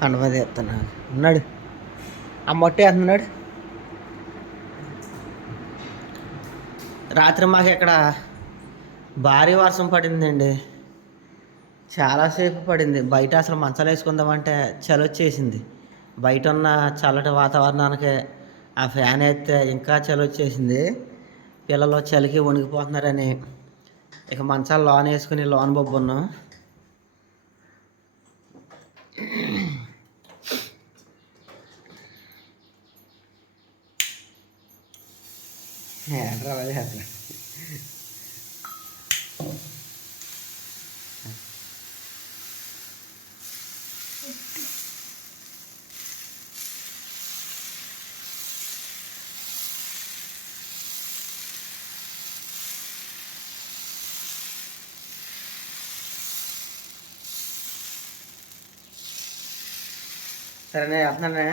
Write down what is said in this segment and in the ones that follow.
కండమది ఉన్నాడు. ఆ మొట్ట వేస్తున్నాడు రాత్రి మాకు ఇక్కడ భారీ వర్షం పడిందండి. చాలాసేపు పడింది. బయట అసలు మంచాలు వేసుకుందామంటే చలి వచ్చేసింది. బయట ఉన్న చల్లటి వాతావరణానికి ఆ ఫ్యాన్ వేస్తే ఇంకా చలి వచ్చేసింది. పిల్లలు చలికి వణికిపోతున్నారని ఇక మంచాలు లోన్ వేసుకుని లోన్ బొబ్బున్నాం. ఏడ్రా బాయ్ ఏడ్రా. సరేనే వెళ్తున్నానే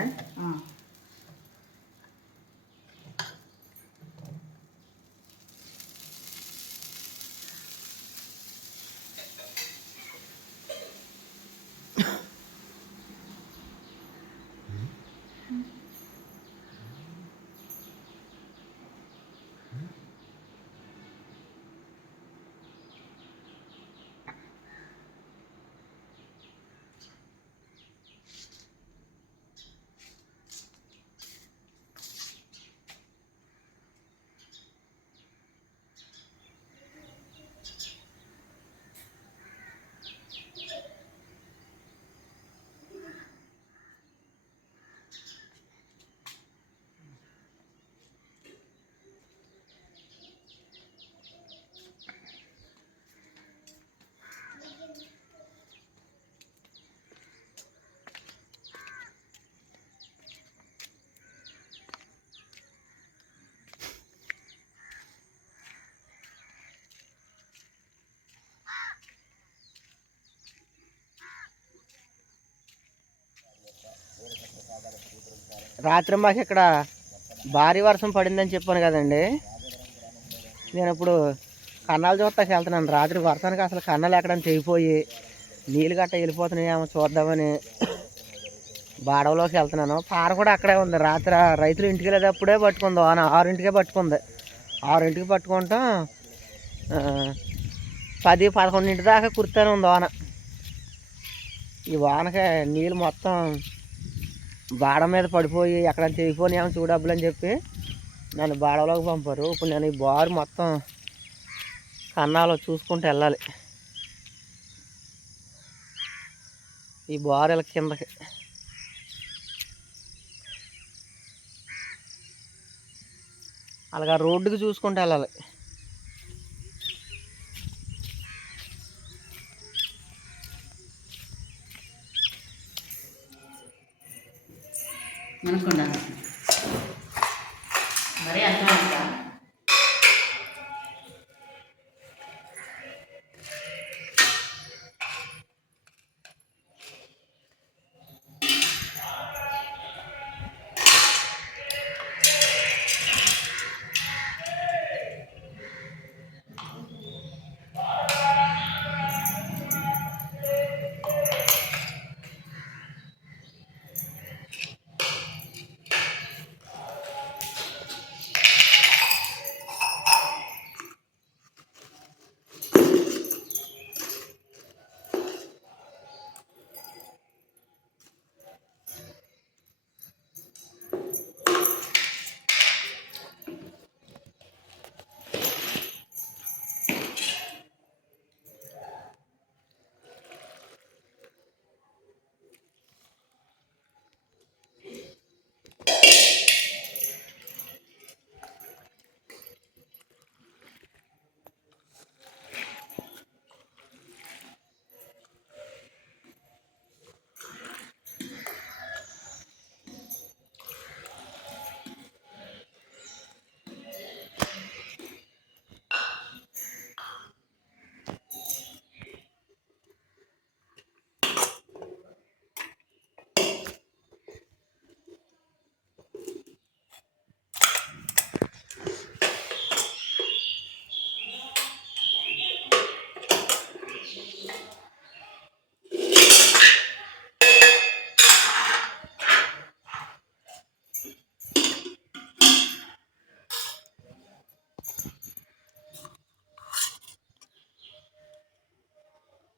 రాత్రి మాకు ఇక్కడ భారీ వర్షం పడిందని చెప్పాను కదండి. నేను ఇప్పుడు కన్నాలు చూస్తాకి వెళ్తున్నాను. రాత్రి వర్షానికి అసలు కన్నాలు ఎక్కడ తెగిపోయి నీళ్ళు గట్ట వెళ్ళిపోతున్నాయేమో చూద్దామని బాడవలోకి వెళ్తున్నాను. పార కూడా అక్కడే ఉంది. రాత్రి రైతులు ఇంటికి వెళ్ళేటప్పుడే పట్టుకుంది. వాన ఆరింటికే పట్టుకుంది. ఆరింటికి పట్టుకుంటాం. పది పదకొండింటి దాకా కుర్తానే ఉంది వాన. ఈ వానకి నీళ్ళు మొత్తం బాడ మీద పడిపోయి ఎక్కడ తెగిపోయి ఏమో చూడబ్బులు అని చెప్పి నన్ను బాడలోకి పంపారు. ఇప్పుడు నేను ఈ బారు మొత్తం కన్నాలో చూసుకుంటూ వెళ్ళాలి. ఈ బారు ఇలా కిందకి. అలాగా రోడ్డుకి చూసుకుంటూ వెళ్ళాలి. మనకు ఉండాలి.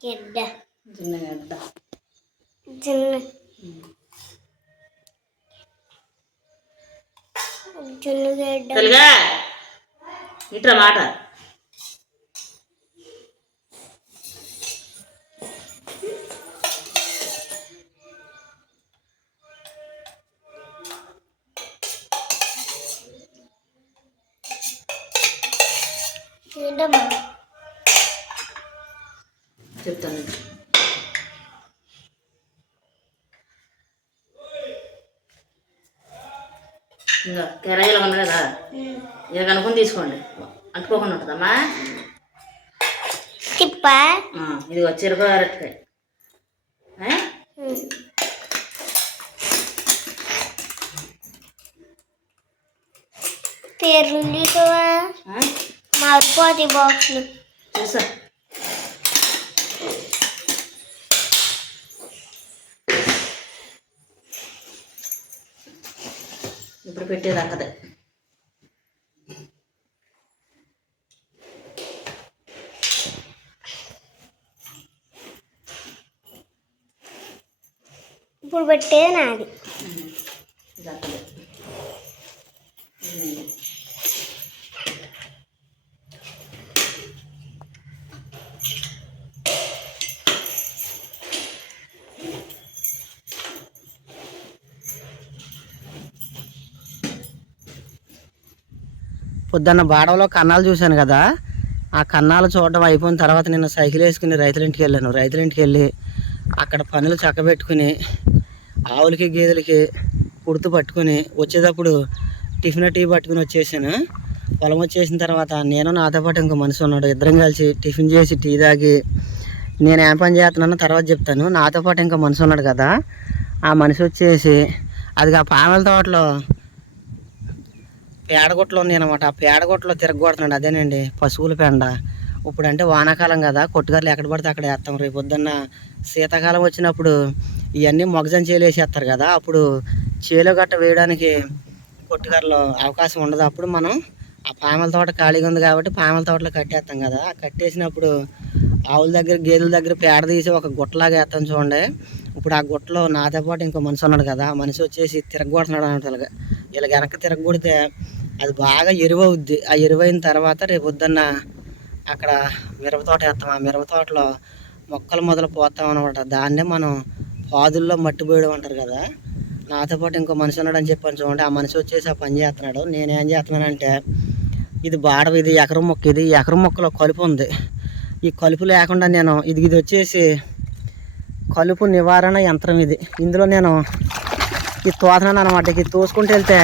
గెడ్డ చిన్న గడ్డ చిన్న. జున్నుగడ్డ తెలుగా? ఇట్రా మాట. చెప్తాను. ఇంకా కెరాయిలో ఉంది కదా. ఇది కనుక్కొని తీసుకోండి. అంటుకోకుండా ఉంటుందమ్మా. ఇది వచ్చి అరటికాయ? పేర్లు? మారిపోతాయి బాక్సులు చూసా. ఇప్పుడు పెట్టేది అక్కదే ఇప్పుడు పెట్టేది నాది. ఇది అక్కదే పొద్దున్న బాడవలో కన్నాలు చూశాను కదా ఆ కన్నాలు చూడడం అయిపోయిన తర్వాత నేను సైకిల్ వేసుకుని రైతుల ఇంటికి వెళ్ళాను. రైతుల ఇంటికి వెళ్ళి అక్కడ పనులు చక్కబెట్టుకుని ఆవులకి గేదెలకి కుడుతు పట్టుకుని వచ్చేటప్పుడు టిఫిన్ టీ పట్టుకుని వచ్చేసాను. పొలం వచ్చేసిన తర్వాత నేను నాతో పాటు ఇంకో మనిషి ఉన్నాడు ఇద్దరం కలిసి టిఫిన్ చేసి టీ తాగి నేను ఏం పని చేస్తున్నానో తర్వాత చెప్తాను. నాతో పాటు ఇంకో మనిషి ఉన్నాడు కదా ఆ మనిషి వచ్చేసి అది ఆ పానల తోటలో పేడగొట్టలు ఉన్నాయి అనమాట ఆ పేడగొట్టలో తిరగొడుతున్నాడు అదేనండి పశువుల పెండ. ఇప్పుడు అంటే వానాకాలం కదా కొట్టుగారులు ఎక్కడ పడితే అక్కడ వేస్తాం. రేపు పొద్దున్న శీతాకాలం వచ్చినప్పుడు ఇవన్నీ మొగజం చేలు వేసేస్తారు కదా అప్పుడు చేలో గట్ట వేయడానికి కొట్టుగారులో అవకాశం ఉండదు. అప్పుడు మనం ఆ పామల తోట ఖాళీగా ఉంది కాబట్టి పామల తోటలో కట్టేస్తాం కదా. ఆ కట్టేసినప్పుడు ఆవుల దగ్గర గేదెల దగ్గర పేడ తీసి ఒక గుట్టలాగా వేస్తాం చూడండి. ఇప్పుడు ఆ గుట్టలో నాతో పాటు ఇంకో మనిషి ఉన్నాడు కదా ఆ మనిషి వచ్చేసి తిరగొడుతున్నాడు అన్నట్టు ఇలాగ ఇలా వెనక్కి తిరగొడితే అది బాగా ఎరువు అవుద్ది ఆ ఎరువైన తర్వాత రేపు పొద్దున్న అక్కడ మిరప తోట వేస్తాం ఆ మిరప తోటలో మొక్కలు మొదలు పోతాం అనమాట దాన్నే మనం పాదుల్లో మట్టి పోయడం అంటారు కదా. నాతో పాటు ఇంకో మనిషి ఉన్నాడని చెప్పాను చూడండి. ఆ మనిషి వచ్చేసి ఆ పని చేస్తున్నాడు. నేనేం చేస్తున్నానంటే ఇది బాడవ ఇది ఎకరం మొక్క ఇది ఎకరం మొక్కలో కలుపు ఉంది. ఈ కలుపు లేకుండా నేను ఇది ఇది వచ్చేసి కలుపు నివారణ యంత్రం ఇది. ఇందులో నేను ఇది తోతున్నాను అనమాట ఇది తోసుకుంటూ వెళ్తే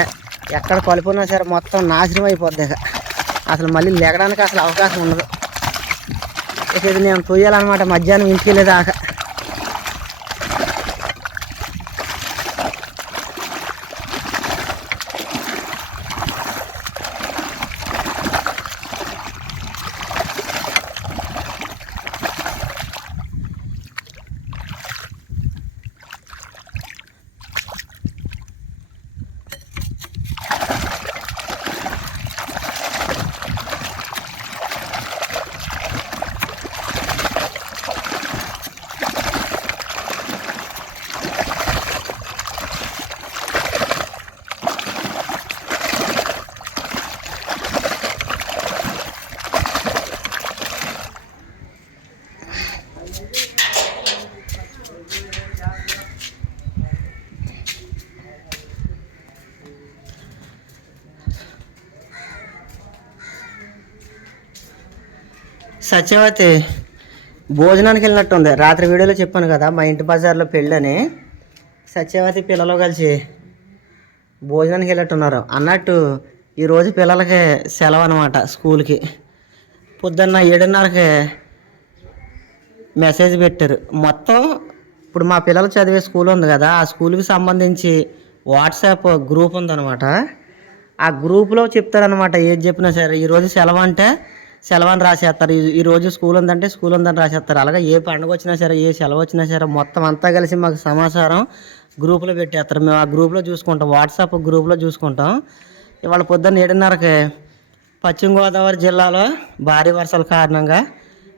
ఎక్కడ కలుపు సరే మొత్తం నాశనం అయిపోద్ది ఇక. అసలు మళ్ళీ లెగడానికి అసలు అవకాశం ఉండదు. ఇక ఇది నేను తోయాలన్నమాట. మధ్యాహ్నం ఇంటికి వెళ్ళేదాకా. సత్యవతి భోజనానికి వెళ్ళినట్టుంది. రాత్రి వీడియోలో చెప్పాను కదా మా ఇంటి బజార్లో పెళ్ళని. సత్యవతి పిల్లలు కలిసి భోజనానికి వెళ్ళట్టున్నారు అన్నట్టు ఈరోజు పిల్లలకి సెలవు అనమాట స్కూల్కి. పొద్దున్న ఏడున్నరకి మెసేజ్ పెట్టారు. మొత్తం ఇప్పుడు మా పిల్లలు చదివే స్కూల్ ఉంది కదా ఆ స్కూల్కి సంబంధించి వాట్సాప్ గ్రూప్ ఉందన్నమాట. ఆ గ్రూప్లో చెప్తారనమాట ఏది చెప్పినా సరే ఈరోజు సెలవు అంటే సెలవు అని రాసేస్తారు. ఈ- రోజు స్కూల్ ఉందంటే స్కూల్ ఉందని రాసేస్తారు. అలాగే ఏ పండుగ వచ్చినా సరే ఏ సెలవు వచ్చినా సరే మొత్తం అంతా కలిసి మాకు సమాచారం గ్రూప్లో పెట్టేస్తారు. మేము ఆ గ్రూప్లో చూసుకుంటాం. వాట్సాప్ గ్రూప్లో చూసుకుంటాం. ఇవాళ పొద్దున్న ఏడున్నరకి పశ్చిమ గోదావరి జిల్లాలో భారీ వర్షాల కారణంగా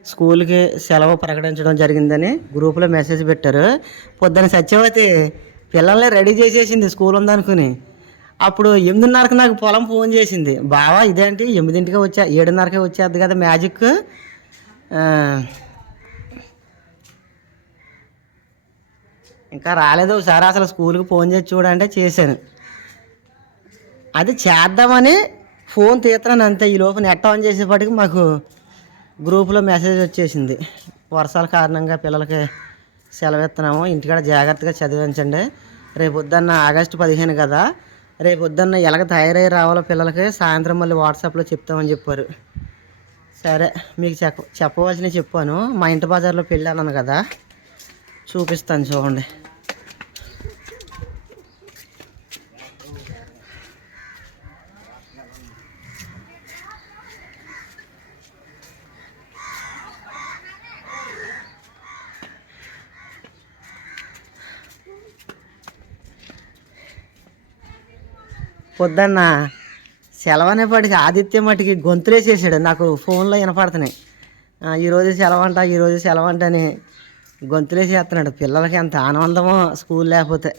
స్కూల్కి సెలవు ప్రకటించడం జరిగిందని గ్రూప్లో మెసేజ్ పెట్టారు. పొద్దున సత్యవతి పిల్లల్ని రెడీ చేసేసింది స్కూల్ ఉందనుకుని. అప్పుడు ఎనిమిదిన్నరకు నాకు పొలం ఫోన్ చేసింది. బావా ఇదేంటి? ఎనిమిదింటికి వచ్చా ఏడున్నరకే వచ్చేది కదా మ్యాజిక్. ఇంకా రాలేదు ఒకసారి అసలు స్కూల్కి ఫోన్ చేసి చూడంటే చేశాను. అది చేద్దామని ఫోన్ తీస్తున్నాను అంతే. ఈ లోపు నెట్ ఆన్ చేసేపటికి మాకు గ్రూప్లో మెసేజ్ వచ్చేసింది. వర్షాల కారణంగా పిల్లలకి సెలవు ఇస్తున్నాము. ఇంటికాడ జాగ్రత్తగా చదివించండి. రేపు పొద్దున్న ఆగస్టు పదిహేను కదా. రేపు పొద్దున్న ఎలాగ తయారై రావాలో పిల్లలకి సాయంత్రం మళ్ళీ వాట్సాప్లో చెప్తామని చెప్పారు. సరే మీకు చెప్ప చెప్పవలసినవి చెప్పాను. మా ఇంటి బజార్లో పెళ్ళి అన్నాను కదా. చూపిస్తాను చూడండి. పొద్దున్న సెలవనేపాటికి ఆదిత్య మటుకి గొంతులేసేసాడు. నాకు ఫోన్లో వినపడుతున్నాయి. ఈరోజు సెలవంట ఈరోజు సెలవంట అని గొంతులేసేస్తున్నాడు. పిల్లలకి ఎంత ఆనందమో స్కూల్ లేకపోతే.